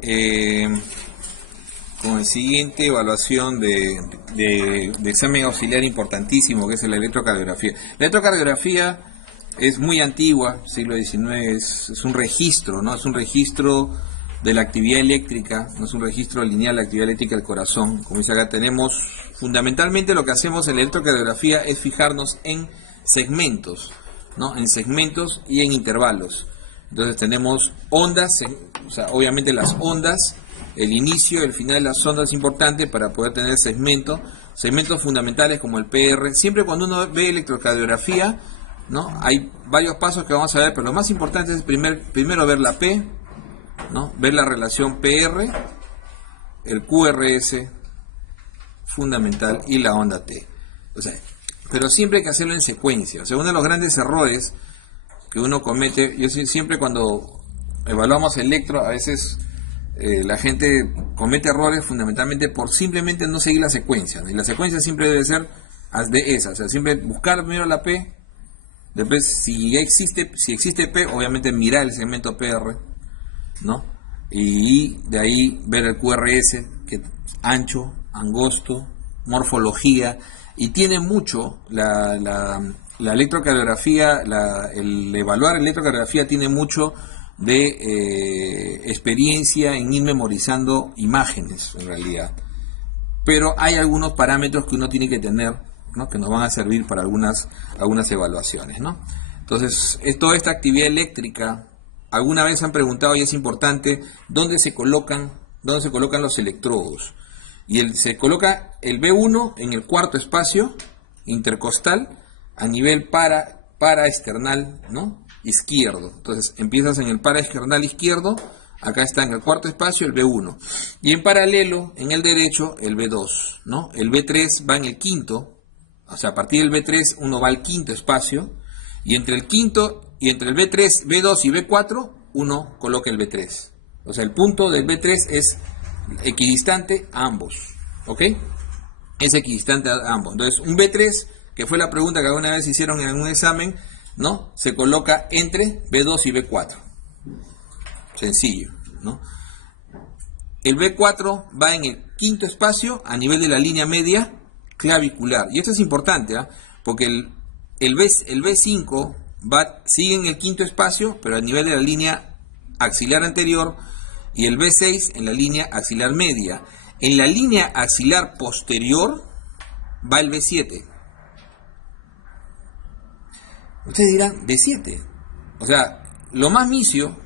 eh, con el siguiente evaluación de examen auxiliar importantísimo, que es la electrocardiografía. La electrocardiografía es muy antigua, siglo XIX, es un registro, ¿no? Es un registro de la actividad eléctrica, no es un registro lineal de la actividad eléctrica del corazón. Como dice acá, tenemos, fundamentalmente lo que hacemos en la electrocardiografía es fijarnos en segmentos, ¿no? En segmentos y en intervalos. Entonces tenemos ondas, o sea, obviamente las ondas, el inicio, el final de las ondas es importante para poder tener segmentos fundamentales como el PR. Siempre cuando uno ve electrocardiografía, ¿no? Hay varios pasos que vamos a ver, pero lo más importante es primero ver la P, ¿no? Ver la relación PR, el QRS fundamental y la onda T. O sea, pero siempre hay que hacerlo en secuencia. O sea, uno de los grandes errores que uno comete, yo siempre cuando evaluamos electro, a veces la gente comete errores fundamentalmente por simplemente no seguir la secuencia, ¿no? Y la secuencia siempre debe ser de esa, o sea, siempre buscar primero la P, después si existe P, obviamente mirar el segmento PR, ¿no? Y de ahí ver el QRS, que es ancho, angosto, morfología, y tiene mucho la electrocardiografía, el evaluar electrocardiografía tiene mucho de experiencia en ir memorizando imágenes en realidad, pero hay algunos parámetros que uno tiene que tener, ¿no? Que nos van a servir para algunas evaluaciones, ¿no? Entonces, toda esta actividad eléctrica, alguna vez han preguntado, y es importante, ¿dónde se colocan los electrodos? Y se coloca el B1 en el cuarto espacio intercostal a nivel paraesternal, ¿no? Izquierdo. Entonces empiezas en el paraesternal izquierdo, acá está en el cuarto espacio el B1, y en paralelo en el derecho el B2, ¿no? El B3 va en el quinto, o sea, a partir del B3 uno va al quinto espacio, y entre el B3, B2 y B4 uno coloca el B3. O sea, el punto del B3 es equidistante a ambos, ¿ok? Es equidistante a ambos. Entonces, un B3, que fue la pregunta que alguna vez hicieron en un examen, ¿no? Se coloca entre B2 y B4. Sencillo, ¿no? El B4 va en el quinto espacio a nivel de la línea media clavicular. Y esto es importante, ¿eh? Porque el B5 sigue en el quinto espacio, pero a nivel de la línea axilar anterior, y el B6 en la línea axilar media. En la línea axilar posterior va el B7. Ustedes dirán, ¿B7? O sea, lo más misio,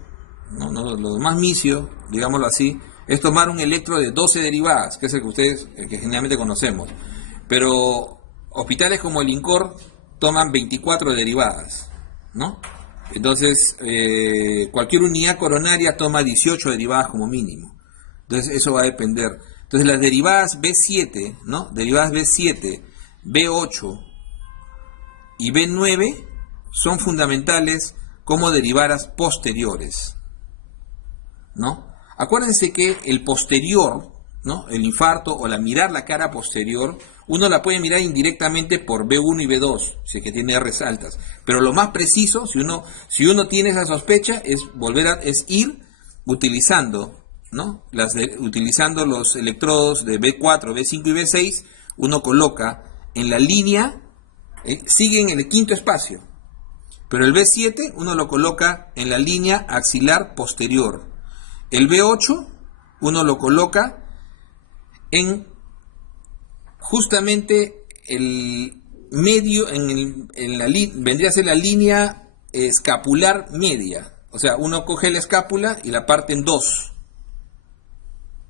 lo más misio, digámoslo así, es tomar un electro de 12 derivadas, que es el que generalmente conocemos. Pero hospitales como el INCOR toman 24 derivadas, ¿no? Entonces, cualquier unidad coronaria toma 18 derivadas como mínimo. Entonces, eso va a depender. Entonces, las derivadas B7, ¿no? Derivadas B7, B8 y B9 son fundamentales como derivadas posteriores, ¿no? Acuérdense que el posterior, ¿no? El infarto o mirar la cara posterior, uno la puede mirar indirectamente por B1 y B2, si es que tiene R's altas. Pero lo más preciso, si uno tiene esa sospecha, es ir utilizando, ¿no? Utilizando los electrodos de B4, B5 y B6, uno coloca en la línea, sigue en el quinto espacio. Pero el B7 uno lo coloca en la línea axilar posterior. El B8 uno lo coloca en justamente el medio, vendría a ser la línea escapular media. O sea, uno coge la escápula y la parte en dos.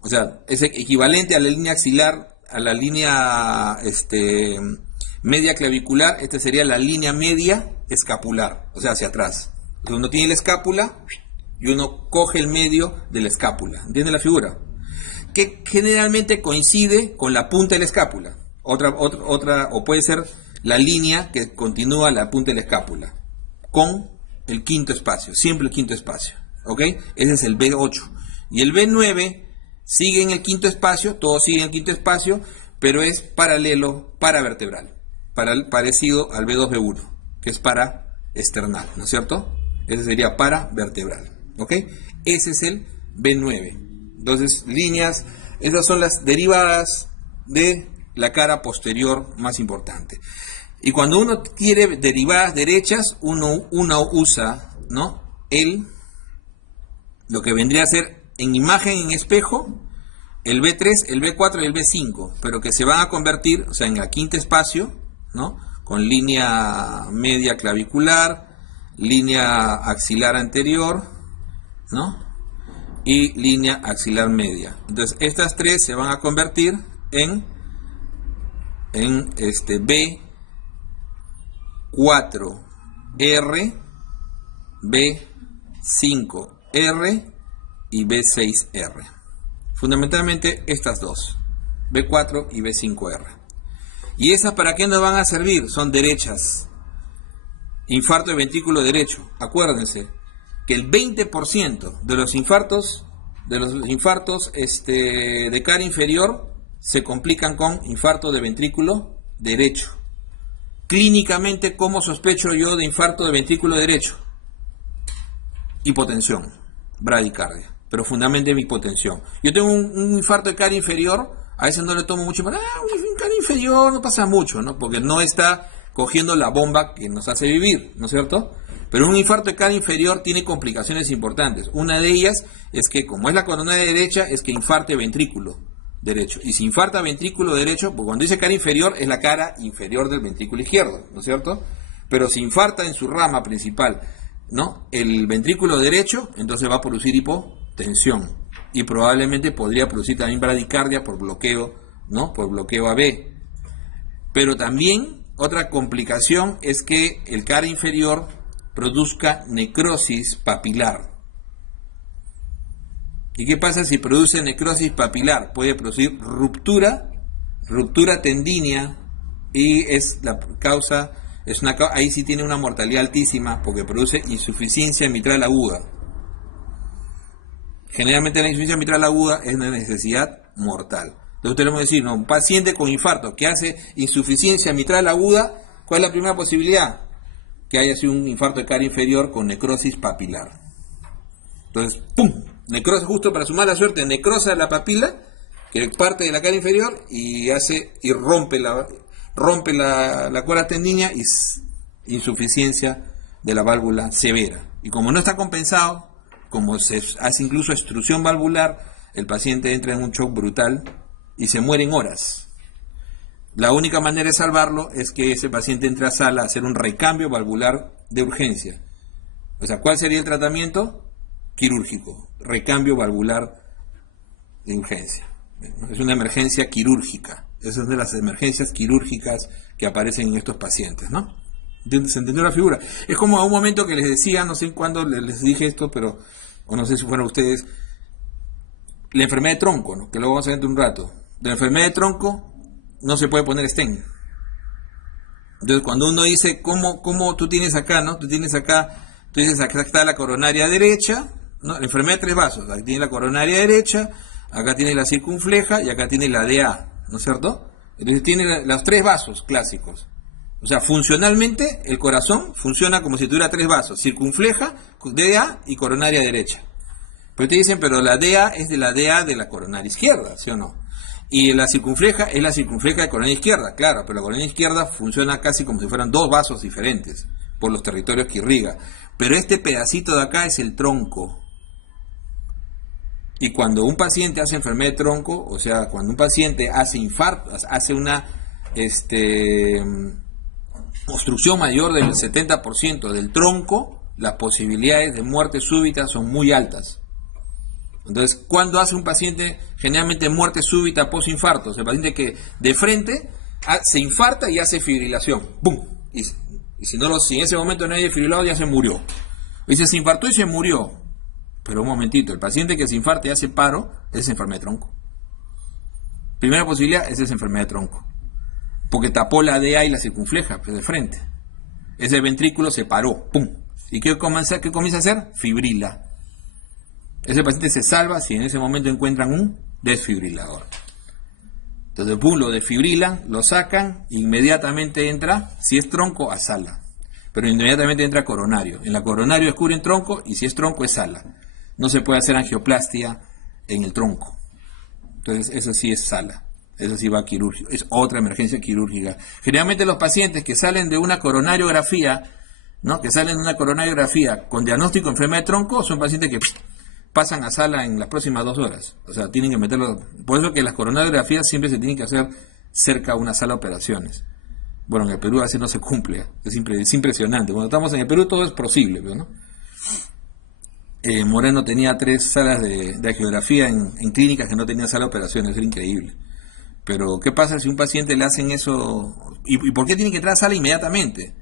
O sea, es equivalente a la línea axilar, a la línea media clavicular. Esta sería la línea media escapular, o sea, hacia atrás. Entonces uno tiene la escápula y uno coge el medio de la escápula. ¿Entiende la figura? Que generalmente coincide con la punta de la escápula. O puede ser la línea que continúa la punta de la escápula con el quinto espacio, siempre el quinto espacio, ¿ok? Ese es el B8. Y el B9 sigue en el quinto espacio, todo sigue en el quinto espacio, pero es paralelo paravertebral, parecido al B2-B1, que es paraesternal, ¿no es cierto? Ese sería paravertebral, ¿ok? Ese es el B9. Entonces, líneas, esas son las derivadas de la cara posterior más importante. Y cuando uno quiere derivadas derechas, uno usa, ¿no?, lo que vendría a ser en imagen en espejo, el B3, el B4 y el B5, pero que se van a convertir, o sea, en la quinta espacio, ¿no?, con línea media clavicular, línea axilar anterior, ¿no?, y línea axilar media. Entonces, estas tres se van a convertir en B4R, B5R y B6R. Fundamentalmente estas dos, B4 y B5R. ¿Y esas para qué nos van a servir? Son derechas. Infarto de ventrículo derecho. Acuérdense que el 20% de los infartos de cara inferior se complican con infarto de ventrículo derecho. Clínicamente, ¿cómo sospecho yo de infarto de ventrículo derecho? Hipotensión, bradicardia, pero fundamentalmente hipotensión. Yo tengo un infarto de cara inferior, a veces no le tomo mucho, pero un cara inferior no pasa mucho, ¿no?, porque no está cogiendo la bomba que nos hace vivir, ¿no es cierto? Pero un infarto de cara inferior tiene complicaciones importantes. Una de ellas es que, como es la coronaria derecha, es que infarte ventrículo derecho. Y si infarta ventrículo derecho, pues cuando dice cara inferior, es la cara inferior del ventrículo izquierdo, ¿no es cierto? Pero si infarta en su rama principal, ¿no?, el ventrículo derecho, entonces va a producir hipotensión. Y probablemente podría producir también bradicardia por bloqueo, ¿no?, por bloqueo AB. Pero también otra complicación es que el cara inferior produzca necrosis papilar. ¿Y qué pasa si produce necrosis papilar? Puede producir ruptura tendínea, y es la causa, ahí sí tiene una mortalidad altísima porque produce insuficiencia mitral aguda. Generalmente la insuficiencia mitral aguda es una necesidad mortal. Entonces tenemos que decir, no, un paciente con infarto que hace insuficiencia mitral aguda, ¿cuál es la primera posibilidad? Que haya sido un infarto de cara inferior con necrosis papilar. Entonces, ¡pum!, necrosis, justo para su mala suerte, necrosa la papila, que parte de la cara inferior, y rompe la cuerda tendínea, y insuficiencia de la válvula severa. Y como no está compensado, como se hace incluso extrusión valvular, el paciente entra en un shock brutal y se muere en horas. La única manera de salvarlo es que ese paciente entre a sala a hacer un recambio valvular de urgencia. O sea, ¿cuál sería el tratamiento? Quirúrgico, recambio valvular de urgencia. Es una emergencia quirúrgica. Esa es de las emergencias quirúrgicas que aparecen en estos pacientes, ¿no? ¿Se entendió la figura? Es como a un momento que les decía, no sé cuándo les dije esto, pero, o no sé si fueron ustedes, la enfermedad de tronco, ¿no?, que luego vamos a ver dentro de un rato. De la enfermedad de tronco no se puede poner stent. Entonces, cuando uno dice, ¿cómo tú tienes acá, no? Tú dices, acá está la coronaria derecha, ¿no? La enfermedad de tres vasos. Aquí tiene la coronaria derecha, acá tiene la circunfleja y acá tiene la DA, ¿no es cierto? Entonces tiene los tres vasos clásicos. O sea, funcionalmente el corazón funciona como si tuviera tres vasos: circunfleja, DA y coronaria derecha. Pero te dicen, pero la DA es de la DA de la coronaria izquierda, ¿sí o no? Y la circunfleja es la circunfleja de coronaria izquierda, claro, pero la coronaria izquierda funciona casi como si fueran dos vasos diferentes por los territorios que irriga. Pero este pedacito de acá es el tronco. Y cuando un paciente hace enfermedad de tronco, o sea, cuando un paciente hace infarto, hace una obstrucción mayor del 70% del tronco, las posibilidades de muerte súbita son muy altas. Entonces, ¿cuándo hace un paciente generalmente muerte súbita posinfarto? O sea, el paciente que de frente se infarta y hace fibrilación. ¡Bum! Y si en ese momento no hay desfibrilado, ya se murió. Dice, se infartó y se murió. Pero un momentito, el paciente que se infarta y hace paro es enfermedad de tronco. Primera posibilidad es esa enfermedad de tronco, porque tapó la DA y la circunfleja, pues de frente. Ese ventrículo se paró, ¡pum! ¿Y qué comienza a hacer? Fibrila. Ese paciente se salva si en ese momento encuentran un desfibrilador. Entonces, pum, lo desfibrilan, lo sacan, inmediatamente entra, si es tronco, a sala. Pero inmediatamente entra coronario. En la coronario descubren tronco, y si es tronco, es sala. no se puede hacer angioplastia en el tronco. Entonces, eso sí es sala. Eso sí va a quirúrgico. Es otra emergencia quirúrgica. Generalmente los pacientes que salen de una coronariografía, ¿no? Que salen de una coronariografía con diagnóstico de enfermedad de tronco, son pacientes que pasan a sala en las próximas 2 horas. O sea, tienen que meterlo. Por eso que las coronariografías siempre se tienen que hacer cerca a una sala de operaciones. Bueno, en el Perú a veces no se cumple. Es impresionante. Cuando estamos en el Perú todo es posible, ¿no? Moreno tenía 3 salas de angiografía en clínicas que no tenían sala de operaciones. Era increíble. Pero, ¿qué pasa si a un paciente le hacen eso? ¿Y por qué tiene que entrar a sala inmediatamente?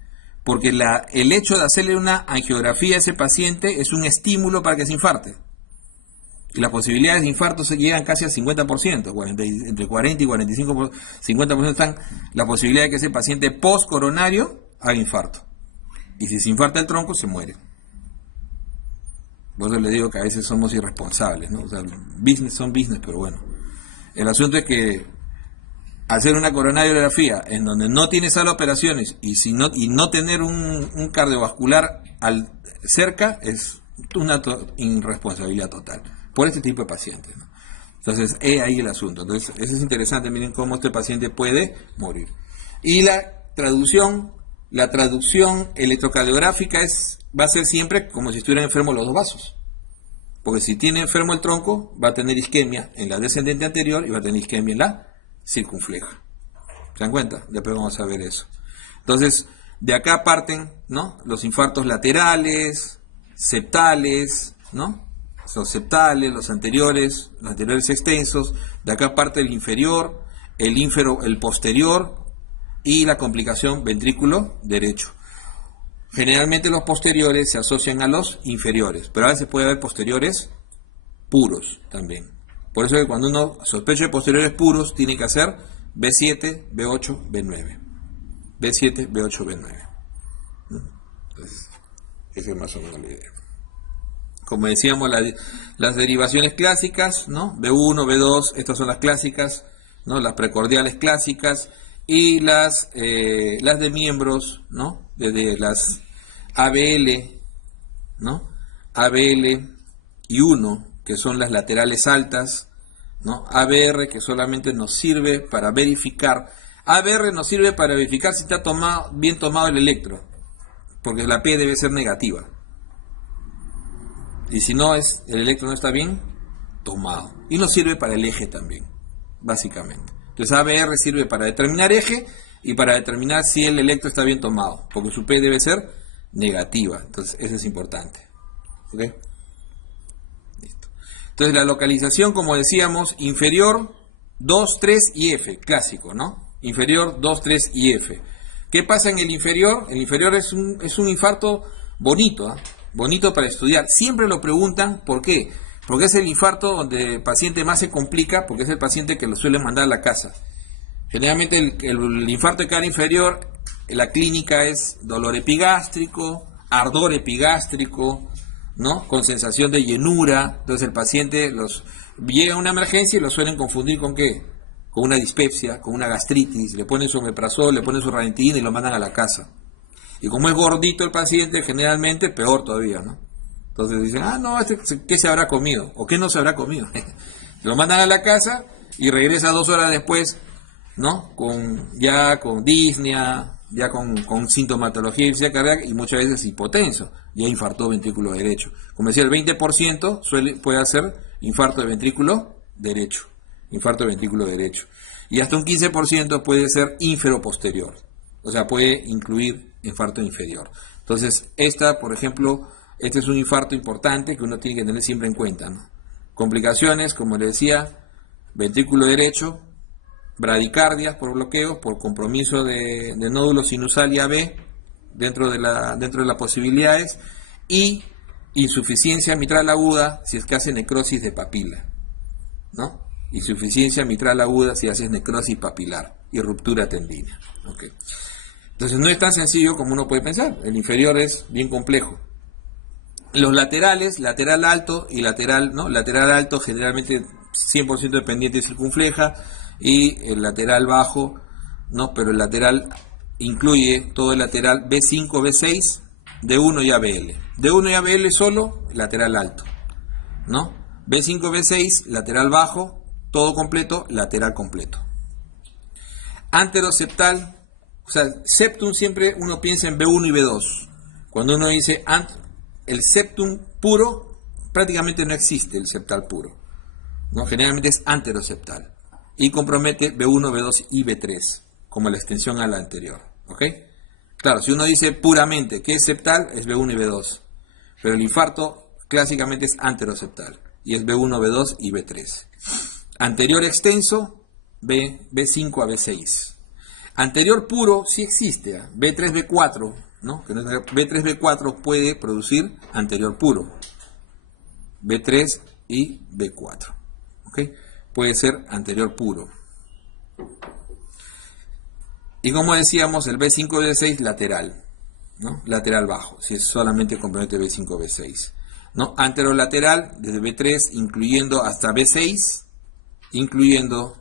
Porque el hecho de hacerle una angiografía a ese paciente es un estímulo para que se infarte. Y las posibilidades de infarto se llegan casi al 50%, entre 40 y 45%, 50% están la posibilidad de que ese paciente post-coronario haga infarto. Y si se infarta el tronco, se muere. Por eso le digo que a veces somos irresponsables, ¿no? O sea, business son business, pero bueno. El asunto es que hacer una coronariografía en donde no tiene sala de operaciones y no tener un cardiovascular cerca es una irresponsabilidad total por este tipo de pacientes, ¿no? Entonces, ahí el asunto. Entonces, eso es interesante. Miren cómo este paciente puede morir. Y la traducción electrocardiográfica va a ser siempre como si estuvieran enfermos los 2 vasos. Porque si tiene enfermo el tronco, va a tener isquemia en la descendente anterior y va a tener isquemia en la circunfleja. ¿Se dan cuenta? Después vamos a ver eso. Entonces, de acá parten, ¿no? Los infartos laterales, septales, ¿no? Los septales, los anteriores extensos. De acá parte el inferior, el posterior y la complicación ventrículo derecho. Generalmente los posteriores se asocian a los inferiores, pero a veces puede haber posteriores puros también. Por eso que cuando uno sospecha de posteriores puros, tiene que hacer B7, B8, B9. B7, B8, B9. Entonces, esa es más o menos la idea. Como decíamos, las derivaciones clásicas, ¿no? B1, B2, estas son las clásicas, ¿no? Las precordiales clásicas y las de miembros, ¿no? Desde las ABL, ¿no? ABL y 1, que son las laterales altas, ¿no? ABR, que solamente nos sirve para verificar. ABR nos sirve para verificar si está bien tomado el electro, porque la P debe ser negativa. Y si no el electro no está bien tomado. Y nos sirve para el eje también, básicamente. Entonces ABR sirve para determinar eje y para determinar si el electro está bien tomado, porque su P debe ser negativa. Entonces eso es importante. ¿Ok? Listo. Entonces la localización, como decíamos, inferior 2, 3 y F, clásico, ¿no? Inferior 2, 3 y F. ¿Qué pasa en el inferior? El inferior es un infarto bonito, ¿eh? Bonito para estudiar. Siempre lo preguntan, ¿por qué? Porque es el infarto donde el paciente más se complica, porque es el paciente que lo suelen mandar a la casa. Generalmente el infarto de cara inferior, la clínica es dolor epigástrico, ardor epigástrico, ¿no? Con sensación de llenura. Entonces el paciente llega a una emergencia y lo suelen confundir ¿con qué? Con una dispepsia, con una gastritis. Le ponen su omeprazol, le ponen su ranitidina y lo mandan a la casa. Y como es gordito el paciente, generalmente peor todavía, ¿no? Entonces dicen, no, ¿qué se habrá comido? ¿O qué no se habrá comido? Lo mandan a la casa y regresa 2 horas después, ¿no? Con disnea, ya con sintomatología de insuficiencia cardíaca y muchas veces hipotenso. Ya infartó ventrículo derecho. Como decía, el 20% puede hacer infarto de ventrículo derecho. Infarto de ventrículo derecho. Y hasta un 15% puede ser ínfero-posterior. O sea, puede incluir infarto inferior. Entonces, por ejemplo, este es un infarto importante que uno tiene que tener siempre en cuenta, ¿no? Complicaciones, como le decía, ventrículo derecho, bradicardias por bloqueo, por compromiso de nódulo sinusal y AB dentro de las posibilidades, y insuficiencia mitral aguda si es que hace necrosis de papila, ¿no? Insuficiencia mitral aguda si hace necrosis papilar y ruptura tendínea. Okay. Entonces no es tan sencillo como uno puede pensar. El inferior es bien complejo. Los laterales, lateral alto y lateral, ¿no? Lateral alto generalmente 100% dependiente de circunfleja, y el lateral bajo, ¿no? Pero el lateral incluye todo el lateral B5, B6, D1 y ABL. D1 y ABL solo, lateral alto. ¿no? B5, B6, lateral bajo, todo completo, lateral completo. Anteroseptal, o sea, septum siempre uno piensa en B1 y B2. Cuando uno dice el septum puro, prácticamente no existe el septal puro, ¿no? Generalmente es anteroseptal y compromete B1, B2 y B3 como la extensión a la anterior, ¿ok? Claro, si uno dice puramente que es septal, es B1 y B2, pero el infarto clásicamente es anteroseptal y es B1, B2 y B3. Anterior extenso, B5 a B6. Anterior puro sí existe, B3, B4, ¿no? B3, B4 puede producir anterior puro, B3 y B4, ¿ok? Puede ser anterior puro. Y como decíamos, el B5 y B6 lateral, ¿no? Lateral bajo, si es solamente componente B5 B6, ¿no? Anterolateral desde B3 incluyendo hasta B6, incluyendo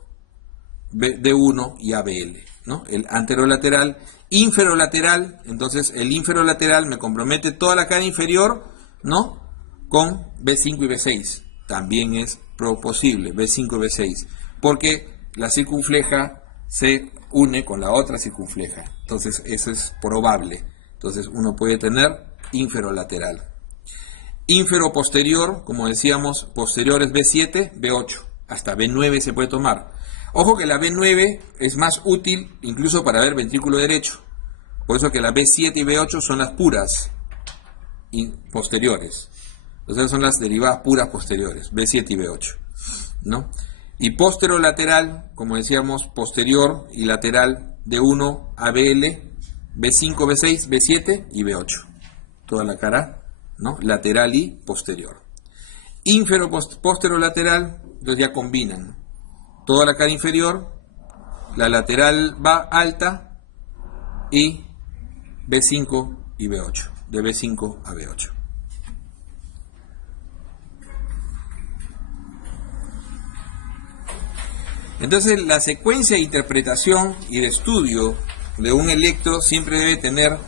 D1 y ABL, ¿no? El anterolateral, inferolateral, entonces el inferolateral me compromete toda la cara inferior, ¿no? Con B5 y B6, también es posible, B5 y B6, porque la circunfleja se une con la otra circunfleja, entonces eso es probable. Entonces uno puede tener inferolateral. Inferoposterior, como decíamos, posterior es B7, B8, hasta B9 se puede tomar. Ojo que la B9 es más útil incluso para ver ventrículo derecho. Por eso que la B7 y B8 son las puras posteriores. O sea, son las derivadas puras posteriores, B7 y B8, ¿no? Y posterolateral, como decíamos, posterior y lateral D1 a BL, B5, B6, B7 y B8. Toda la cara, ¿no? Lateral y posterior. Posterolateral, entonces ya combinan toda la cara inferior, la lateral va alta y B5 y B8, de B5 a B8. Entonces la secuencia de interpretación y de estudio de un electro siempre debe tener,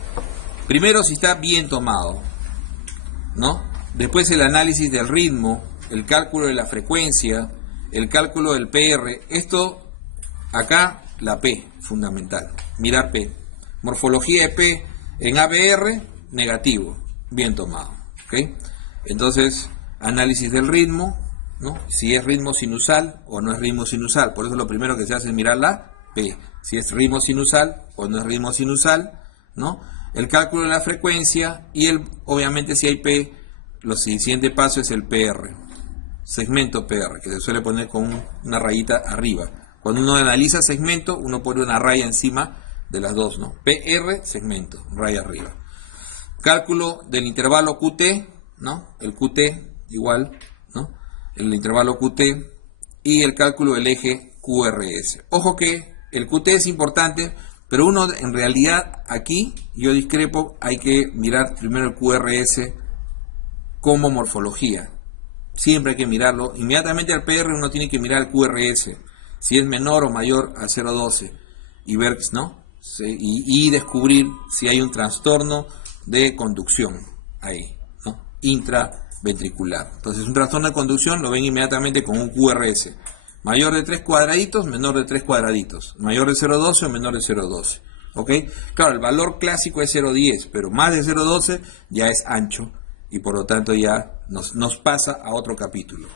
primero si está bien tomado, ¿no? Después el análisis del ritmo, el cálculo de la frecuencia, el cálculo del PR, esto acá la P, fundamental, mirar P. Morfología de P en ABR, negativo, bien tomado, ¿ok? Entonces, análisis del ritmo, ¿no? Si es ritmo sinusal o no es ritmo sinusal, por eso lo primero que se hace es mirar la P, si es ritmo sinusal o no es ritmo sinusal, ¿no? El cálculo de la frecuencia y obviamente si hay P, lo siguiente paso es el PR, segmento PR, que se suele poner con una rayita arriba. Cuando uno analiza segmento, uno pone una raya encima de las dos, ¿no? PR, segmento, raya arriba. Cálculo del intervalo QT, ¿no? El QT igual, ¿no? El intervalo QT y el cálculo del eje QRS. Ojo que el QT es importante, pero uno en realidad aquí, yo discrepo, hay que mirar primero el QRS como morfología. Siempre hay que mirarlo. Inmediatamente al PR uno tiene que mirar el QRS, si es menor o mayor a 0,12 y ver, ¿no? Y descubrir si hay un trastorno de conducción ahí, ¿no? Intraventricular. Entonces un trastorno de conducción lo ven inmediatamente con un QRS. Mayor de 3 cuadraditos, menor de 3 cuadraditos. Mayor de 0,12 o menor de 0,12. ¿Ok? Claro, el valor clásico es 0,10, pero más de 0,12 ya es ancho y por lo tanto ya nos pasa a otro capítulo.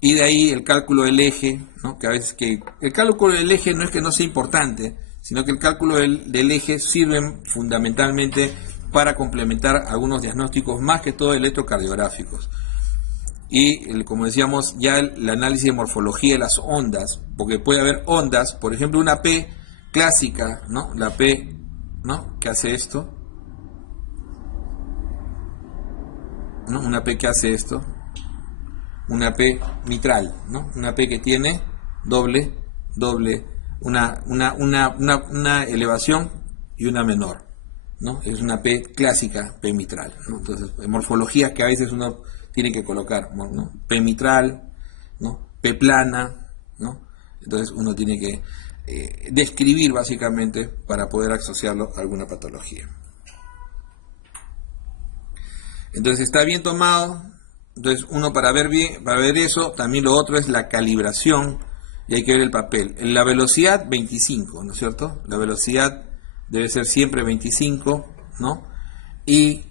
Y de ahí el cálculo del eje, ¿no? Que a veces el cálculo del eje no es que no sea importante, sino que el cálculo del eje sirve fundamentalmente para complementar algunos diagnósticos más que todo electrocardiográficos. Y como decíamos, ya el análisis de morfología de las ondas, porque puede haber ondas, por ejemplo una P clásica, ¿no? La P, ¿no? Que hace esto, ¿no? Una P que hace esto, una P mitral, ¿no? Una P que tiene doble, una elevación y una menor, ¿no? Es una P clásica, P mitral, ¿no? Entonces, morfologías que a veces uno tiene que colocar, ¿no? P mitral, ¿no? P plana, ¿no? Entonces uno tiene que describir básicamente para poder asociarlo a alguna patología. Entonces está bien tomado, Entonces uno para ver bien, para ver eso, también lo otro es la calibración y hay que ver el papel. La velocidad 25, ¿no es cierto? La velocidad debe ser siempre 25, ¿no? Y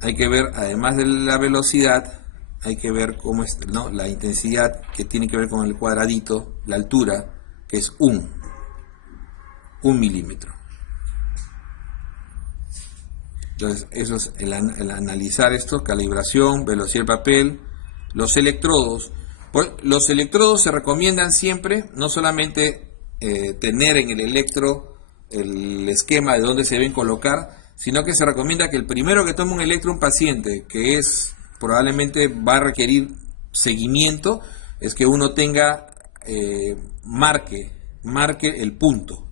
hay que ver, además de la velocidad, hay que ver cómo es, ¿no? La intensidad, que tiene que ver con el cuadradito, la altura, que es 1 milímetro. Entonces, eso es el analizar esto, calibración, velocidad del papel, los electrodos. Los electrodos se recomiendan siempre, no solamente tener en el electro el esquema de dónde se deben colocar, sino que se recomienda que el primero que tome un electro un paciente, que es probablemente va a requerir seguimiento, es que uno tenga, marque el punto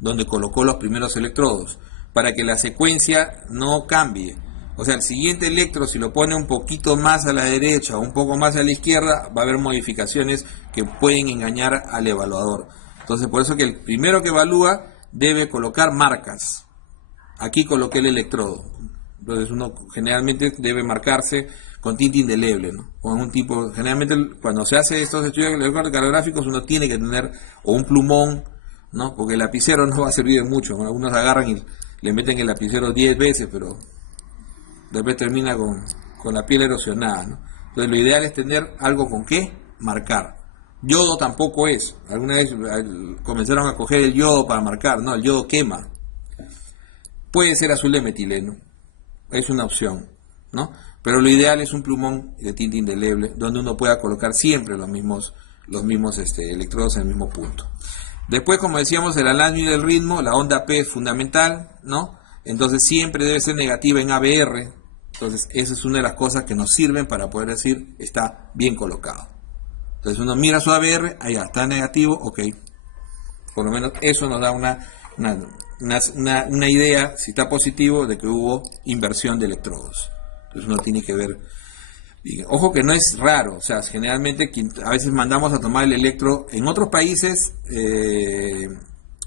donde colocó los primeros electrodos, para que la secuencia no cambie. O sea, el siguiente electro, si lo pone un poquito más a la derecha o un poco más a la izquierda, va a haber modificaciones que pueden engañar al evaluador. Entonces, por eso que el primero que evalúa debe colocar marcas. Aquí coloqué el electrodo. Entonces, uno generalmente debe marcarse con tinta indeleble, ¿no? Con un tipo, generalmente cuando se hace estos estudios electrocardiográficos, uno tiene que tener o un plumón, ¿no? Porque el lapicero no va a servir de mucho. Algunos agarran y le meten el lapicero 10 veces, pero después termina con la piel erosionada, ¿no? Entonces lo ideal es tener algo con qué marcar. Yodo tampoco es. Alguna vez comenzaron a coger el yodo para marcar. No, el yodo quema. Puede ser azul de metileno. Es una opción, ¿no? Pero lo ideal es un plumón de tinta indeleble donde uno pueda colocar siempre los mismos electrodos en el mismo punto. Después, como decíamos, el alanio y el ritmo, la onda P es fundamental, ¿no? Entonces siempre debe ser negativa en ABR. Entonces esa es una de las cosas que nos sirven para poder decir está bien colocado. Entonces uno mira su ABR, allá está negativo, ok. Por lo menos eso nos da una idea, si está positivo, de que hubo inversión de electrodos. Entonces uno tiene que ver. Ojo que no es raro, o sea, generalmente a veces mandamos a tomar el electro en otros países,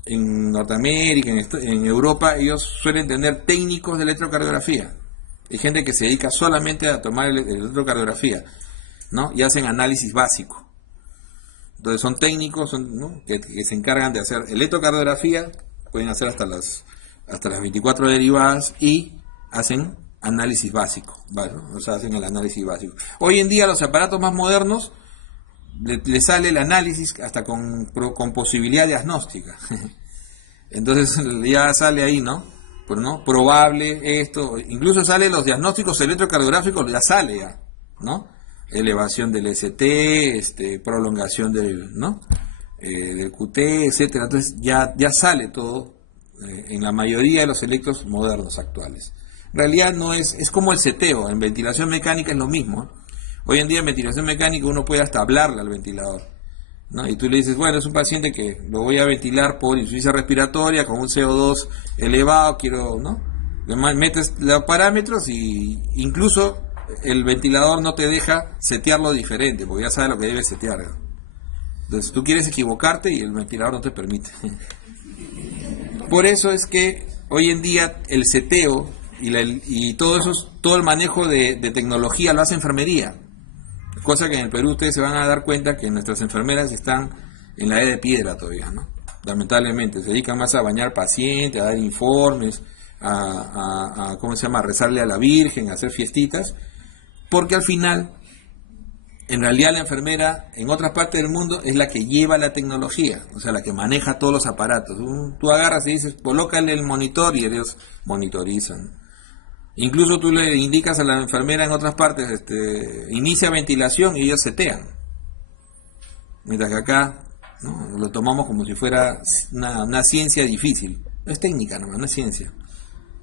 en Norteamérica, en Europa, ellos suelen tener técnicos de electrocardiografía. Hay gente que se dedica solamente a tomar el electrocardiografía, ¿no? Y hacen análisis básico. Entonces son técnicos, ¿no? que se encargan de hacer electrocardiografía, pueden hacer hasta las 24 derivadas y hacen análisis básico, ¿vale? O sea, hacen el análisis básico. Hoy en día los aparatos más modernos le sale el análisis hasta con posibilidad diagnóstica. Entonces ya sale ahí, ¿no? Pero no, probable esto, incluso sale los diagnósticos electrocardiográficos, ya sale ya, ¿no? Elevación del ST, prolongación del, ¿no? Del QT, etcétera. Entonces ya sale todo en la mayoría de los electros modernos actuales. En realidad no es como el seteo, en ventilación mecánica es lo mismo, ¿eh? Hoy en día en ventilación mecánica uno puede hasta hablarle al ventilador, ¿no? Y tú le dices, bueno, es un paciente que lo voy a ventilar por insuficiencia respiratoria con un CO2 elevado, quiero, ¿no? Le metes los parámetros y incluso el ventilador no te deja setearlo diferente, porque ya sabe lo que debe setear, ¿no? Entonces tú quieres equivocarte y el ventilador no te permite. Por eso es que hoy en día el seteo y todo el manejo de tecnología lo hace enfermería. Cosa que en el Perú ustedes se van a dar cuenta que nuestras enfermeras están en la edad de piedra todavía, ¿no? Lamentablemente, se dedican más a bañar pacientes, a dar informes, ¿cómo se llama?, a rezarle a la Virgen, a hacer fiestitas, porque al final, en realidad la enfermera en otras partes del mundo es la que lleva la tecnología, o sea, la que maneja todos los aparatos. Tú agarras y dices, colócale el monitor y ellos monitorizan. Incluso tú le indicas a la enfermera en otras partes, inicia ventilación y ellos setean. Mientras que acá, ¿no?, lo tomamos como si fuera una ciencia difícil. No es técnica nomás, no es ciencia.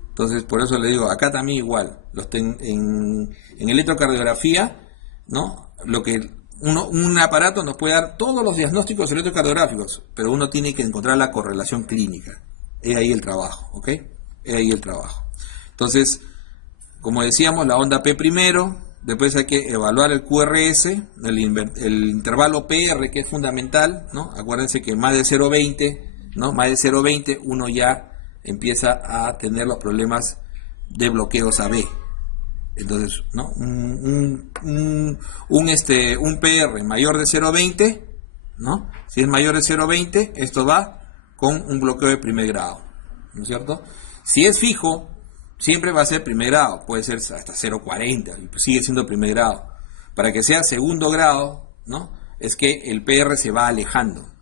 Entonces, por eso le digo, acá también igual. En electrocardiografía, ¿no?, un aparato nos puede dar todos los diagnósticos electrocardiográficos, pero uno tiene que encontrar la correlación clínica. Es ahí el trabajo, ¿ok? Es ahí el trabajo. Entonces, como decíamos, la onda P primero, después hay que evaluar el QRS, el intervalo PR, que es fundamental, ¿no? Acuérdense que más de 0,20, ¿no? Más de 0,20 uno ya empieza a tener los problemas de bloqueos AB. Entonces, ¿no? Un PR mayor de 0,20, ¿no? Si es mayor de 0,20, esto va con un bloqueo de primer grado, ¿no es cierto? Si es fijo, siempre va a ser primer grado, puede ser hasta 0,40, y sigue siendo primer grado. Para que sea segundo grado, ¿no? Es que el PR se va alejando,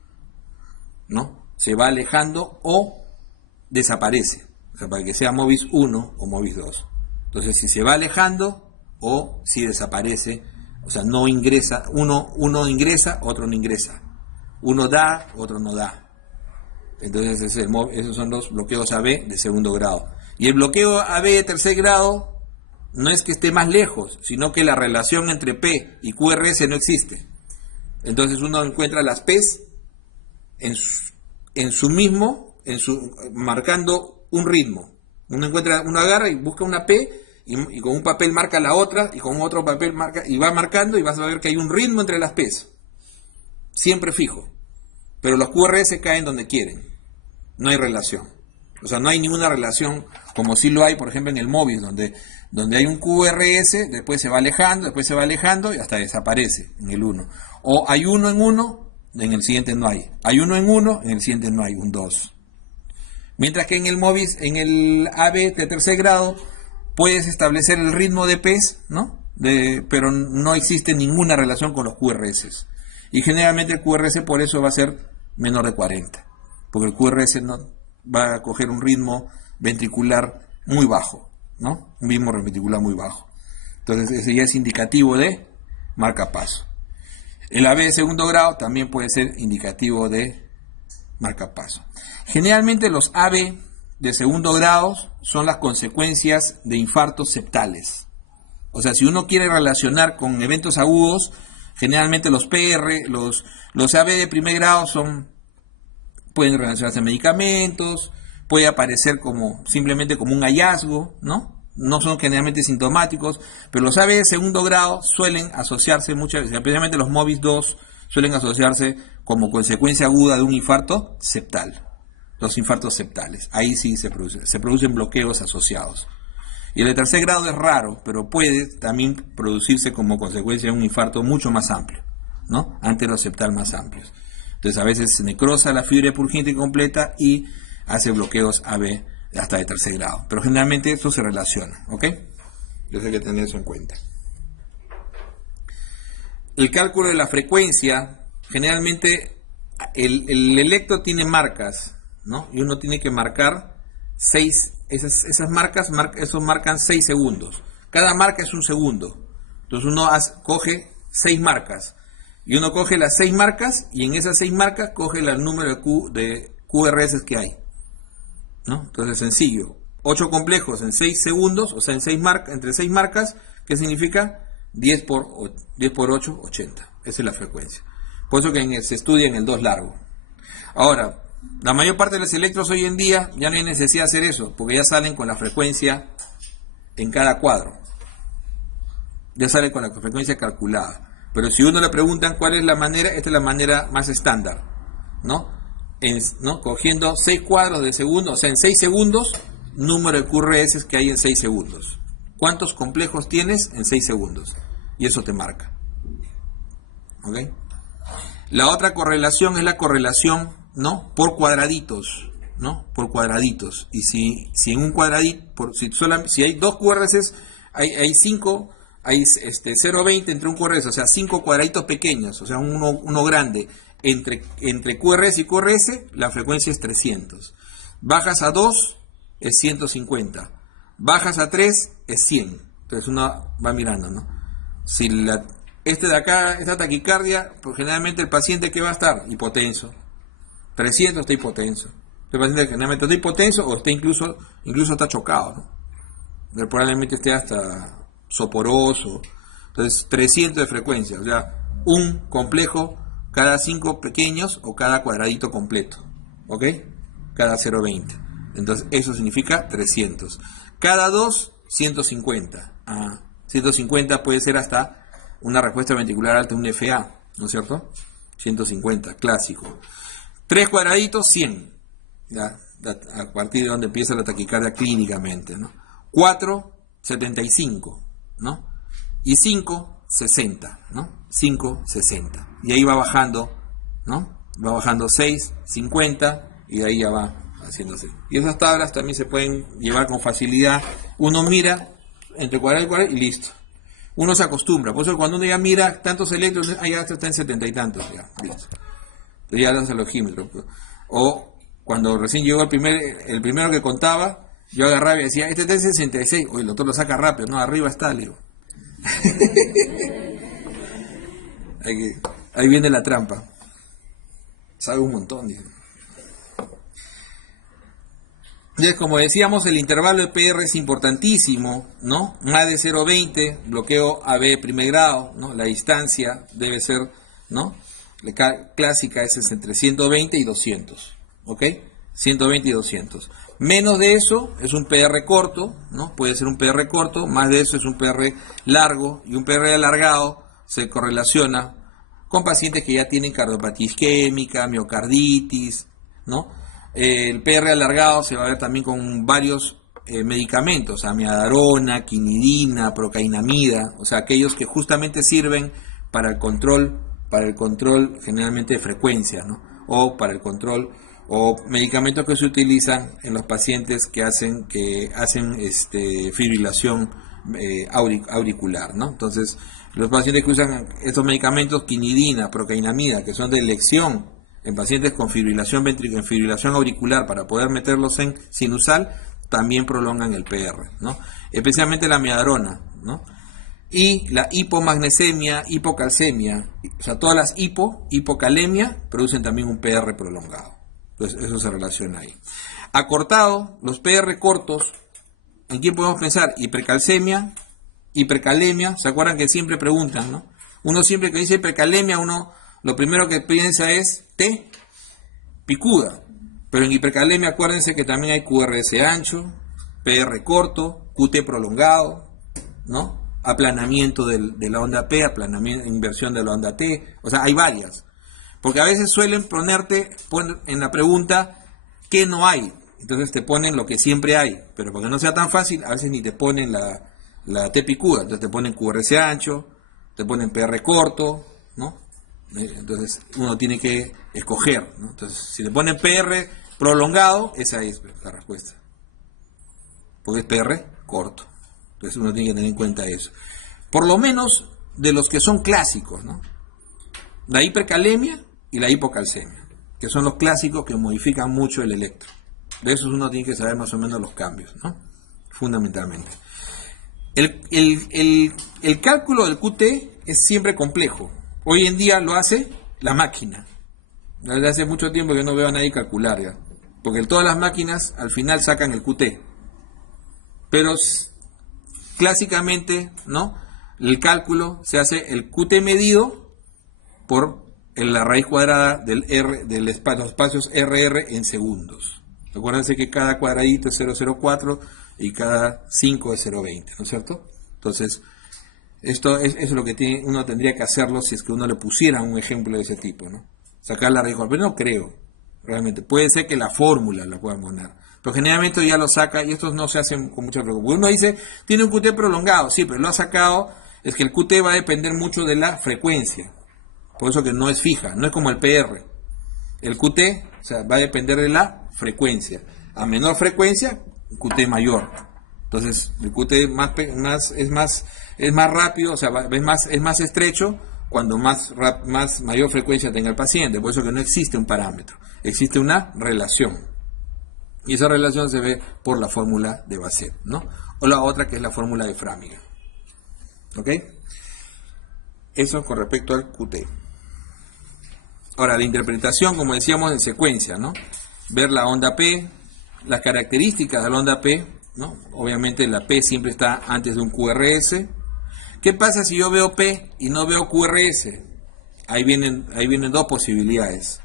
¿no? Se va alejando o desaparece. O sea, para que sea MOVIS 1 o MOVIS 2. Entonces, si se va alejando o si desaparece, o sea, no ingresa, uno ingresa, otro no ingresa. Uno da, otro no da. Entonces, esos son los bloqueos AB de segundo grado. Y el bloqueo AB de tercer grado no es que esté más lejos, sino que la relación entre P y QRS no existe. Entonces, uno encuentra las P's marcando un ritmo. Uno agarra y busca una P y con un papel marca la otra y con otro papel marca y va marcando y vas a ver que hay un ritmo entre las P's. Siempre fijo. Pero los QRS caen donde quieren. No hay relación. O sea, no hay ninguna relación como sí lo hay, por ejemplo, en el MOVIS, donde hay un QRS, después se va alejando y hasta desaparece en el 1. O hay uno en uno, en el siguiente no hay. Hay uno en uno, en el siguiente no hay, un 2. Mientras que en el MOVIS, en el AB de tercer grado, puedes establecer el ritmo de P's, ¿no? Pero no existe ninguna relación con los QRS. Y generalmente el QRS por eso va a ser menor de 40. Porque el QRS no va a coger un ritmo ventricular muy bajo, ¿no? Un ritmo ventricular muy bajo. Entonces ese ya es indicativo de marcapaso. El AB de segundo grado también puede ser indicativo de marcapaso. Generalmente los AB de segundo grado son las consecuencias de infartos septales. O sea, si uno quiere relacionar con eventos agudos, generalmente los PR, los AB de primer grado pueden relacionarse a medicamentos, puede aparecer simplemente como un hallazgo, ¿no? No son generalmente sintomáticos, pero los AB de segundo grado suelen asociarse muchas veces, especialmente los MOVIS 2, suelen asociarse como consecuencia aguda de un infarto septal. Los infartos septales, ahí sí se producen bloqueos asociados. Y el de tercer grado es raro, pero puede también producirse como consecuencia de un infarto mucho más amplio, ¿no? Anteroseptal más amplios. Entonces a veces se necrosa la fibra Purkinje completa y hace bloqueos AB hasta de tercer grado. Pero generalmente esto se relaciona, ¿ok? Entonces hay que tener eso en cuenta. El cálculo de la frecuencia, generalmente el electro tiene marcas, ¿no? Y uno tiene que marcar 6, esas marcas, esos marcan 6 segundos. Cada marca es un segundo. Entonces uno coge 6 marcas. Y uno coge las 6 marcas y en esas 6 marcas coge el número de QRS que hay, ¿no? Entonces sencillo. 8 complejos en 6 segundos, o sea, entre 6 marcas, ¿qué significa? 10 por 8, 80. Esa es la frecuencia. Por eso que se estudia en el 2 largo. Ahora, la mayor parte de los electros hoy en día ya no hay necesidad de hacer eso, porque ya salen con la frecuencia en cada cuadro. Ya salen con la frecuencia calculada. Pero si uno le preguntan cuál es la manera, esta es la manera más estándar, ¿no? Cogiendo 6 cuadros de segundo, o sea, en 6 segundos, número de QRS que hay en 6 segundos. ¿Cuántos complejos tienes en 6 segundos? Y eso te marca. ¿Ok? La otra correlación es la correlación, ¿no? Por cuadraditos, ¿no? Por cuadraditos. Y si en un cuadradito, si hay 2 QRS, hay 5, hay 0,20 entre un QRS, o sea, 5 cuadraditos pequeños, o sea, uno grande. Entre QRS y QRS, la frecuencia es 300. Bajas a 2, es 150. Bajas a 3, es 100. Entonces uno va mirando, ¿no? Si de acá, esta taquicardia, pues generalmente el paciente que va a estar hipotenso. 300 está hipotenso. El paciente generalmente está hipotenso o está incluso está chocado, ¿no? Probablemente esté hasta soporoso. Entonces 300 de frecuencia, o sea, un complejo cada 5 pequeños o cada cuadradito completo, ¿ok? Cada 0,20. Entonces eso significa 300. Cada 2, 150. 150 puede ser hasta una respuesta ventricular alta, un FA, ¿no es cierto? 150, clásico. 3 cuadraditos, 100. Ya, a partir de donde empieza la taquicardia clínicamente, ¿no? 4, 75. ¿no? Y 5, 60, ¿no? 5, 60. Y ahí va bajando, ¿no? Va bajando 6, 50 y de ahí ya va haciéndose. Y esas tablas también se pueden llevar con facilidad. Uno mira entre cuadrado y cuadrado y listo. Uno se acostumbra. Por eso cuando uno ya mira tantos electrones, ya está en 70 y tantos. Ya, listo. Entonces ya lanza el ojímetro. O cuando recién llegó el primero que contaba, yo agarraba y decía, este está en 66. Oye, el doctor lo saca rápido. No, arriba está, le digo. Ahí viene la trampa. Sabe un montón, dice. Entonces, como decíamos, el intervalo de PR es importantísimo, ¿no? Más de 0,20, bloqueo AB primer grado, ¿no? La distancia debe ser, ¿no? La clásica es entre 120 y 200, ¿ok? 120 y 200. Menos de eso es un PR corto, ¿no? Puede ser un PR corto, más de eso es un PR largo, y un PR alargado se correlaciona con pacientes que ya tienen cardiopatía isquémica, miocarditis, ¿no? El PR alargado se va a ver también con varios medicamentos, amidadarona, quinidina, procainamida, o sea, aquellos que justamente sirven para el control generalmente de frecuencia, ¿no? O para el control, o medicamentos que se utilizan en los pacientes que hacen fibrilación auricular, ¿no? Entonces, los pacientes que usan estos medicamentos, quinidina, procainamida, que son de elección en pacientes con fibrilación auricular para poder meterlos en sinusal, también prolongan el PR, ¿no? Especialmente la amidadarona, ¿no? Y la hipomagnesemia, hipocalcemia, o sea, todas las hipocalemia producen también un PR prolongado. Entonces, eso se relaciona ahí. Acortado, los PR cortos, ¿en quién podemos pensar? Hipercalcemia, hipercalemia, ¿se acuerdan que siempre preguntan, ¿no? Uno siempre que dice hipercalemia, uno lo primero que piensa es T, picuda. Pero en hipercalemia acuérdense que también hay QRS ancho, PR corto, QT prolongado, ¿no? Aplanamiento de la onda P, aplanamiento, inversión de la onda T. O sea, hay varias. Porque a veces suelen poner en la pregunta ¿qué no hay? Entonces te ponen lo que siempre hay. Pero para que no sea tan fácil, a veces ni te ponen la T picuda. Entonces te ponen QRS ancho, te ponen PR corto, ¿no? Entonces uno tiene que escoger, ¿no? Entonces si le ponen PR prolongado, esa es la respuesta, porque es PR corto. Entonces uno tiene que tener en cuenta eso, por lo menos de los que son clásicos, ¿no? La hipercalemia y la hipocalcemia, que son los clásicos que modifican mucho el electro. De esos uno tiene que saber más o menos los cambios, ¿no? Fundamentalmente el cálculo del QT es siempre complejo. Hoy en día lo hace la máquina. Desde hace mucho tiempo que no veo a nadie calcular ya. Porque todas las máquinas al final sacan el QT. Pero clásicamente, ¿no? El cálculo se hace el QT medido por la raíz cuadrada del R, los espacios RR en segundos. Acuérdense que cada cuadradito es 0,04 y cada 5 es 0,20, ¿no es cierto? Entonces, eso es lo que uno tendría que hacerlo si es que uno le pusiera un ejemplo de ese tipo, ¿no? Sacar la raíz cuadrada, pero no creo, realmente. Puede ser que la fórmula la puedan poner, pero generalmente ya lo saca y estos no se hacen con mucha preocupación. Uno dice, tiene un QT prolongado, sí, pero lo ha sacado, es que el QT va a depender mucho de la frecuencia, por eso que no es fija, no es como el PR. El QT, o sea, va a depender de la frecuencia. A menor frecuencia, QT mayor. Entonces, el QT es más rápido, o sea, es más estrecho cuando mayor frecuencia tenga el paciente. Por eso que no existe un parámetro, existe una relación. Y esa relación se ve por la fórmula de Basset, ¿no? O la otra que es la fórmula de Framingham. ¿Ok? Eso con respecto al QT. Ahora, la interpretación, como decíamos, en secuencia, ¿no? Ver la onda P, las características de la onda P, ¿no? Obviamente la P siempre está antes de un QRS. ¿Qué pasa si yo veo P y no veo QRS? Ahí vienen dos posibilidades.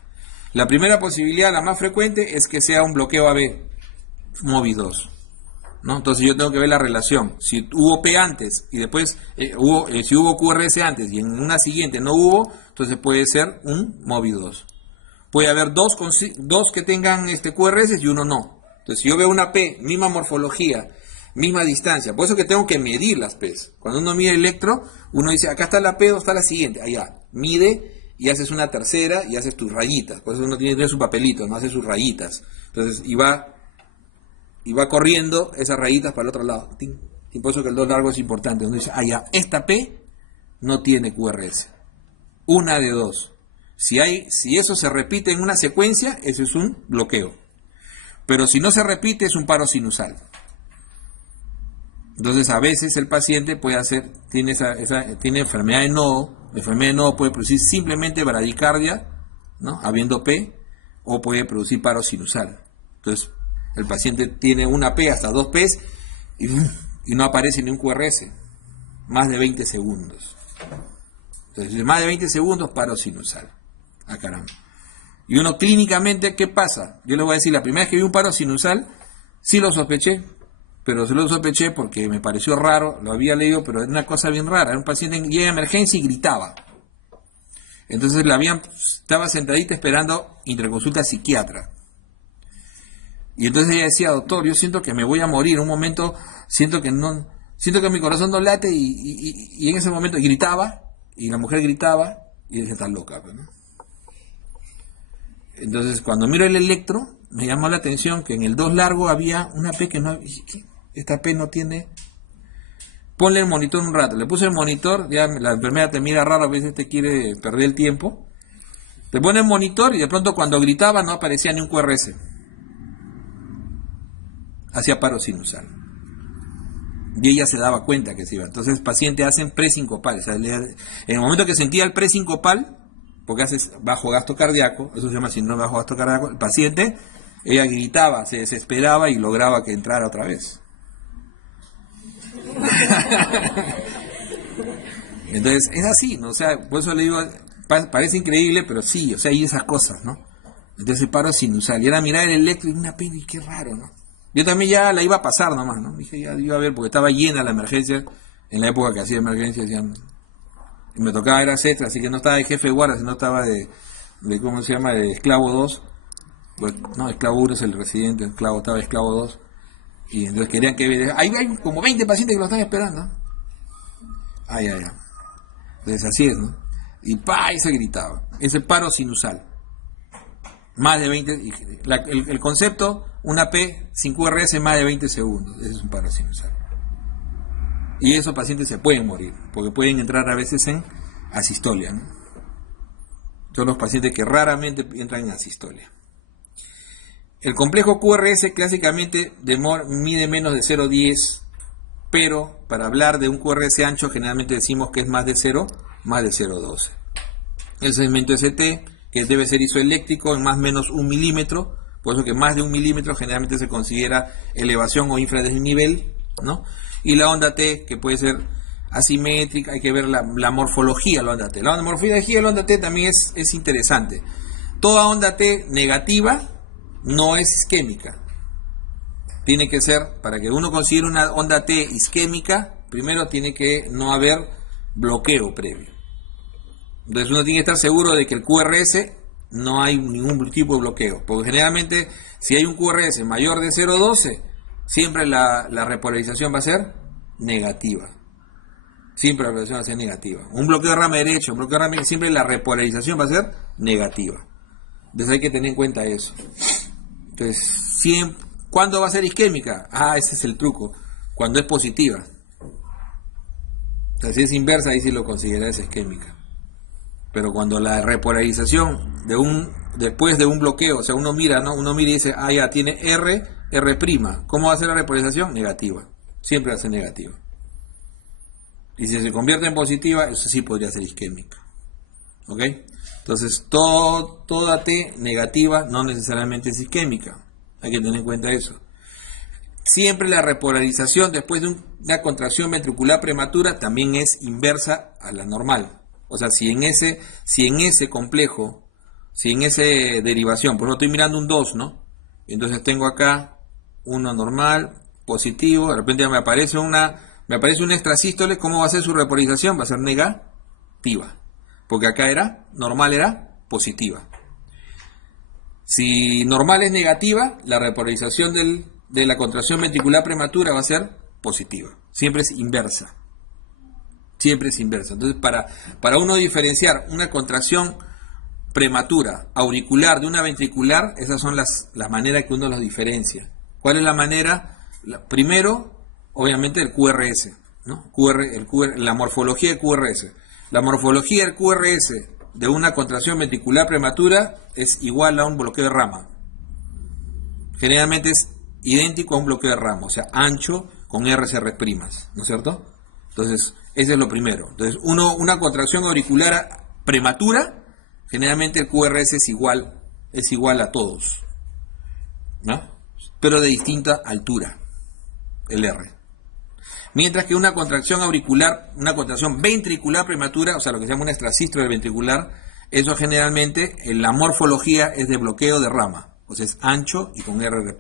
La primera posibilidad, la más frecuente, es que sea un bloqueo AB, MOVI 2, ¿no? Entonces yo tengo que ver la relación. Si hubo P antes y después si hubo QRS antes y en una siguiente no hubo, entonces puede ser un MOVI 2. Puede haber dos que tengan QRS y uno no. Entonces si yo veo una P, misma morfología, misma distancia. Por eso que tengo que medir las P's. Cuando uno mide electro, uno dice, acá está la P, ¿dónde está la siguiente? Allá. Mide y haces una tercera y haces tus rayitas. Por eso uno tiene que tener su papelito, no hace sus rayitas. Entonces, y va corriendo esas rayitas para el otro lado. Y por eso que el 2 largo es importante. Uno dice, allá, esta P no tiene QRS. Una de dos. Si eso se repite en una secuencia, eso es un bloqueo. Pero si no se repite, es un paro sinusal. Entonces, a veces el paciente tiene enfermedad de nodo. La enfermedad de nodo puede producir simplemente bradicardia, ¿no? Habiendo P, o puede producir paro sinusal. Entonces, el paciente tiene una P hasta 2 P's y no aparece ni un QRS. Más de 20 segundos. Entonces, más de 20 segundos, paro sinusal. Ah, caramba. Y uno clínicamente, ¿qué pasa? Yo les voy a decir, la primera vez que vi un paro sinusal, sí lo sospeché, pero sí lo sospeché porque me pareció raro, lo había leído, pero era una cosa bien rara. Era un paciente que llega a emergencia y gritaba. Entonces estaba sentadita esperando interconsulta psiquiatra. Y entonces ella decía, doctor, yo siento que me voy a morir. En un momento siento que mi corazón no late y en ese momento gritaba, y la mujer gritaba, y decía, está loca, ¿no? Entonces, cuando miro el electro, me llamó la atención que en el 2 largo había una P que no... Esta P no tiene... Ponle el monitor un rato. Le puse el monitor, ya la enfermera te mira raro, a veces te quiere perder el tiempo. Te pone el monitor y de pronto cuando gritaba no aparecía ni un QRS. Hacía paro sinusal. Y ella se daba cuenta que se iba. Entonces, pacientes hacen presincopal. O sea, en el momento que sentía el presincopal, porque haces bajo gasto cardíaco, eso se llama síndrome bajo gasto cardíaco, el paciente, ella gritaba, se desesperaba y lograba que entrara otra vez. Entonces, es así, ¿no? O sea, por eso le digo, parece increíble, pero sí, o sea, hay esas cosas, ¿no? Entonces, paro sinusal. Y era mirar el electro y una pena, y qué raro, ¿no? Yo también ya la iba a pasar nomás, ¿no? Dije, ya iba a ver, porque estaba llena la emergencia, en la época que hacía emergencia, decían... Y me tocaba era extra, así que no estaba de jefe de guardia, sino estaba de ¿cómo se llama? De esclavo 2. Pues, no, esclavo 1 es el residente, estaba de esclavo 2. Y entonces querían que... Ahí hay como 20 pacientes que lo están esperando. Ay. Entonces así es, ¿no? Y se gritaba. Ese paro sinusal. Más de 20... el concepto, una P sin QRS más de 20 segundos. Ese es un paro sinusal. Y esos pacientes se pueden morir, porque pueden entrar a veces en asistolia, ¿no? Son los pacientes que raramente entran en asistolia. El complejo QRS clásicamente mide menos de 0,10, pero para hablar de un QRS ancho generalmente decimos que es más de 0,12. El segmento ST, que debe ser isoeléctrico en más o menos 1 milímetro, por eso que más de 1 milímetro generalmente se considera elevación o infradesnivel, ¿no? Y la onda T, que puede ser asimétrica, hay que ver la morfología de la onda T. La morfología de la onda T también es interesante. Toda onda T negativa no es isquémica. Tiene que ser, para que uno considere una onda T isquémica, primero tiene que no haber bloqueo previo. Entonces uno tiene que estar seguro de que el QRS no hay ningún tipo de bloqueo. Porque generalmente, si hay un QRS mayor de 0,12, siempre la repolarización va a ser negativa. Siempre la repolarización va a ser negativa. Un bloqueo de rama derecha, un bloqueo de rama derecha, siempre la repolarización va a ser negativa. Entonces hay que tener en cuenta eso. Entonces, ¿cuándo va a ser isquémica? Ese es el truco. Cuando es positiva. Entonces, si es inversa, ahí sí lo consideras isquémica. Pero cuando la repolarización después de un bloqueo, o sea, uno mira, ¿no? Uno mira y dice, ya tiene R'. ¿Cómo va a ser la repolarización? Negativa. Siempre va a ser negativa. Y si se convierte en positiva, eso sí podría ser isquémica. ¿Ok? Entonces, toda T negativa no necesariamente es isquémica. Hay que tener en cuenta eso. Siempre la repolarización después de una contracción ventricular prematura también es inversa a la normal. O sea, si en ese complejo, si en esa derivación, por ejemplo, estoy mirando un 2, ¿no? Entonces tengo acá uno normal, positivo, de repente me aparece un extrasístole, ¿cómo va a ser su repolarización? Va a ser negativa, porque acá normal era positiva. Si normal es negativa, la repolarización de la contracción ventricular prematura va a ser positiva, siempre es inversa. Siempre es inversa. Entonces, para uno diferenciar una contracción prematura auricular de una ventricular, esas son las maneras que uno las diferencia. ¿Cuál es la manera? Primero, obviamente, el QRS, ¿no? La morfología del QRS. La morfología del QRS de una contracción ventricular prematura es igual a un bloqueo de rama. Generalmente es idéntico a un bloqueo de rama, o sea, ancho con RCR', ¿no es cierto? Entonces, ese es lo primero. Entonces, una contracción auricular prematura, generalmente el QRS es igual a todos, ¿no? Pero de distinta altura, el R. Mientras que una contracción auricular, una contracción ventricular prematura, o sea, lo que se llama un extrasístole ventricular, eso generalmente, en la morfología es de bloqueo de rama, o sea, es ancho y con RR'.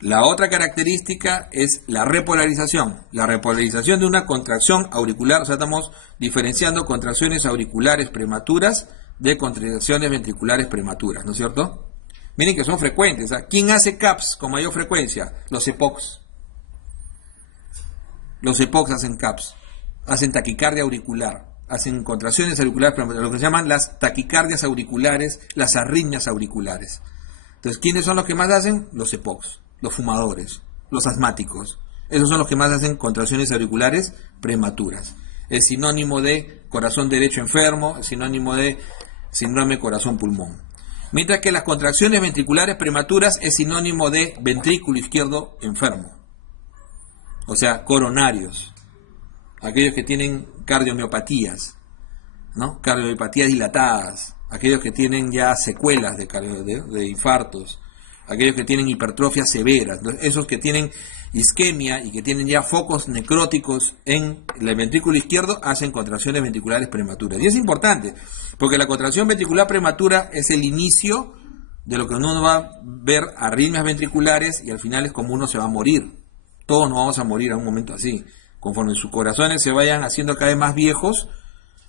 La otra característica es la repolarización. La repolarización de una contracción auricular, o sea, estamos diferenciando contracciones auriculares prematuras de contracciones ventriculares prematuras, ¿no es cierto? Miren que son frecuentes. ¿Quién hace CAPS con mayor frecuencia? Los EPOCs. Los EPOCs hacen CAPS. Hacen taquicardia auricular. Hacen contracciones auriculares prematuras, lo que se llaman las taquicardias auriculares, las arritmias auriculares. Entonces, ¿quiénes son los que más hacen? Los EPOCs. Los fumadores, los asmáticos, esos son los que más hacen contracciones auriculares prematuras. Es sinónimo de corazón derecho enfermo, es sinónimo de síndrome corazón-pulmón. Mientras que las contracciones ventriculares prematuras es sinónimo de ventrículo izquierdo enfermo. O sea, coronarios, aquellos que tienen cardiomiopatías, ¿no? Cardiomiopatías dilatadas, aquellos que tienen ya secuelas de infartos, aquellos que tienen hipertrofias severas, esos que tienen isquemia y que tienen ya focos necróticos en el ventrículo izquierdo, hacen contracciones ventriculares prematuras. Y es importante, porque la contracción ventricular prematura es el inicio de lo que uno va a ver arritmias ventriculares y al final es como uno se va a morir. Todos nos vamos a morir a un momento así. Conforme sus corazones se vayan haciendo cada vez más viejos,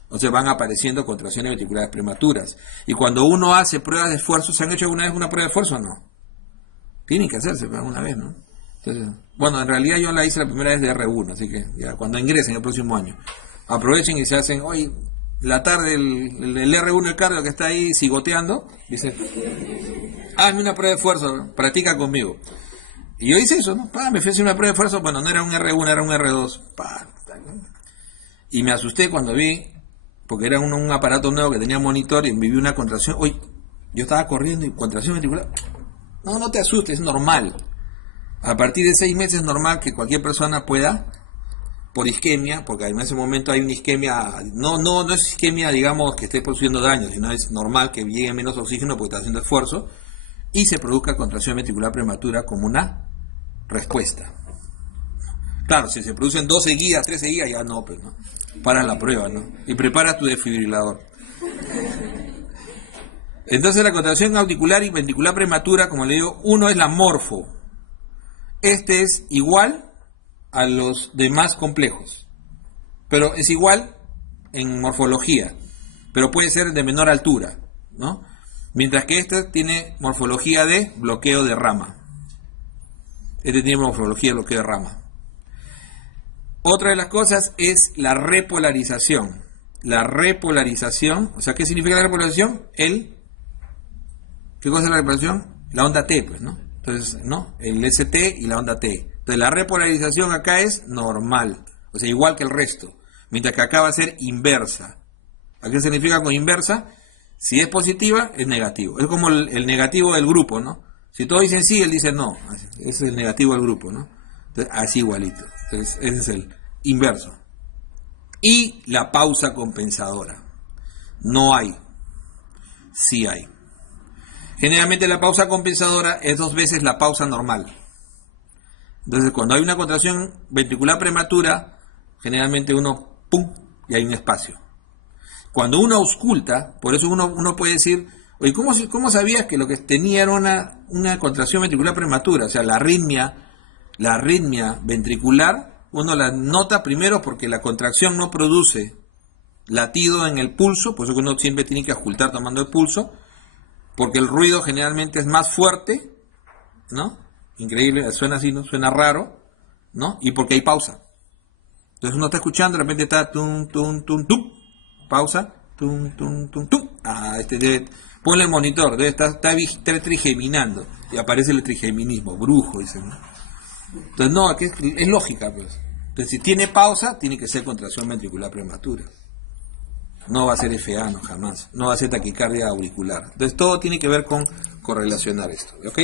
o sea, van apareciendo contracciones ventriculares prematuras. Y cuando uno hace pruebas de esfuerzo, ¿se han hecho alguna vez una prueba de esfuerzo o no? Tienen que hacerse una vez, ¿no? Entonces, bueno, en realidad yo la hice la primera vez de R1, así que ya cuando ingresen el próximo año, aprovechen y se hacen, hoy, la tarde, el R1, el cardio que está ahí sigoteando, dice, hazme una prueba de esfuerzo, practica conmigo. Y yo hice eso, ¿no? Me hice una prueba de esfuerzo, bueno, no era un R1, era un R2. Y me asusté cuando vi, porque era un aparato nuevo que tenía monitor y vi una contracción. Hoy, yo estaba corriendo y contracción ventricular. No te asustes, es normal. A partir de 6 meses es normal que cualquier persona pueda, por isquemia, porque en ese momento hay una isquemia, no es isquemia, digamos, que esté produciendo daño, sino es normal que llegue menos oxígeno porque está haciendo esfuerzo, y se produzca contracción ventricular prematura como una respuesta. Claro, si se producen 2 seguidas, 3 seguidas, ya no, pues no. Para la prueba, ¿no? Y prepara tu desfibrilador. Entonces la contracción auricular y ventricular prematura, como le digo, uno es la morfo. Este es igual a los demás complejos, pero es igual en morfología, pero puede ser de menor altura, ¿no? Mientras que este tiene morfología de bloqueo de rama. Este tiene morfología de bloqueo de rama. Otra de las cosas es la repolarización. La repolarización, o sea, ¿qué significa la repolarización? ¿Qué cosa es la repolarización? La onda T, pues, ¿no? Entonces, ¿no? El ST y la onda T. Entonces, la repolarización acá es normal, o sea, igual que el resto, mientras que acá va a ser inversa. ¿A qué significa con inversa? Si es positiva, es negativo. Es como el negativo del grupo, ¿no? Si todos dicen sí, él dice no. Ese es el negativo del grupo, ¿no? Entonces, así igualito. Entonces, ese es el inverso. Y la pausa compensadora. No hay. Sí hay. Generalmente la pausa compensadora es 2 veces la pausa normal. Entonces, cuando hay una contracción ventricular prematura, generalmente uno, ¡pum!, y hay un espacio. Cuando uno ausculta, por eso uno puede decir, oye, ¿cómo sabías que lo que tenía era una contracción ventricular prematura? O sea, la arritmia ventricular, uno la nota primero porque la contracción no produce latido en el pulso, por eso que uno siempre tiene que auscultar tomando el pulso, porque el ruido generalmente es más fuerte, ¿no? Increíble, suena así, ¿no? Suena raro, ¿no? Y porque hay pausa. Entonces uno está escuchando, de repente está tum, tum, tum, tum, pausa, tum, tum, tum, tum. Ponle el monitor, está trigeminando. Y aparece el trigeminismo, brujo, dicen, ¿no? Entonces no, aquí es lógica, pues. Entonces si tiene pausa, tiene que ser contracción ventricular prematura. No va a ser FA, no, jamás. No va a ser taquicardia auricular. Entonces todo tiene que ver con correlacionar esto, ¿ok?